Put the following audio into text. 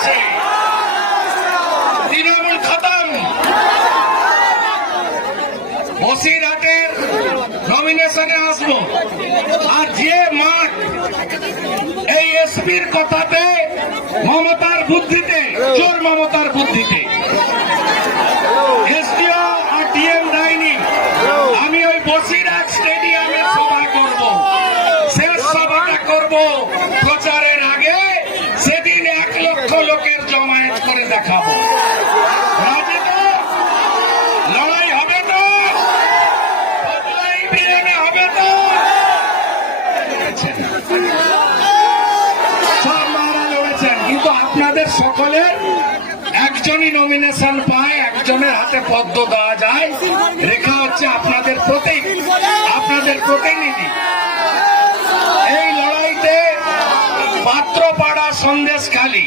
গেছে, তৃণমূল খতম। বসিরহাটের নমিনেশনে আসবো। আর যে মাঠ এই এসপির কথাতে, মমতার বুদ্ধিতে, চোর মমতার বুদ্ধিতে এসডিও আর ডিএম দেয়নি, আমি ওই বসিরহাট স্টেডিয়ামে সভা করব, শেষ সভাটা করব প্রচারের আগে। সেদিন 1 লক্ষ লোকের জমায়েত করে দেখাবো। রাজি তো? লড়াই হবে তো? বদলাই বিরানে হবে তো? সব মারা লড়েছেন, কিন্তু আপনাদের সকলের একজনই নমিনেশন পায়, একজনের হাতে পদ্ম দেওয়া যায়। রেখা হচ্ছে আপনাদের প্রতীক, আপনাদের প্রতিনিধি। এই লড়াইতে পাত্রপাড়া, সন্দেশখালী